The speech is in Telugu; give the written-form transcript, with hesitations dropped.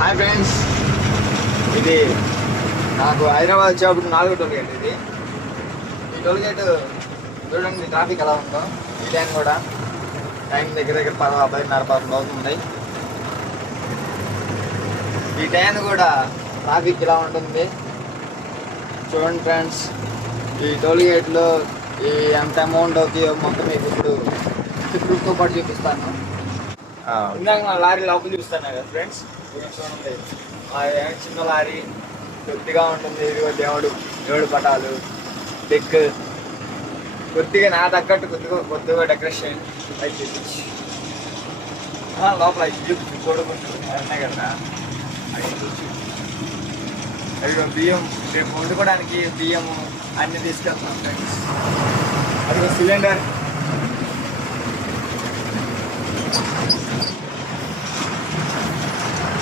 హాయ్ ఫ్రెండ్స్, ఇది నాకు హైదరాబాద్ వచ్చేప్పుడు 4వ టోల్గేట్. ఇది ఈ టోల్గేట్ చూడండి ట్రాఫిక్ ఎలా ఉందో. ఈ టైం కూడా దగ్గర 10:30 అవుతుంది. ఈ టైం కూడా ట్రాఫిక్ ఇలా ఉంటుంది. చూడండి ఫ్రెండ్స్, ఈ టోల్గేట్లో ఎంత అమౌంట్ అవుతాయో మొత్తం మీకు ఇప్పుడు ప్రూఫ్తో పాటు చూపిస్తాను. ఇందాక నా లారీ లోపల చూపిస్తాను కదా ఫ్రెండ్స్. చూడండి, చిన్న లారీ కొద్దిగా ఉంటుంది. ఇదిగో దేవుడు పటాలు, డెక్ కొద్దిగా నా తగ్గట్టు కొద్దిగా డెకరేషన్ అయితే చూపించి లోపల చూడుకుంటున్నాయి కదా. అదిగో బియ్యం రేపు వండుకోవడానికి బియ్యము అన్నీ తీసుకెళ్తున్నాం ఫ్రెండ్స్. అదిగో సిలిండర్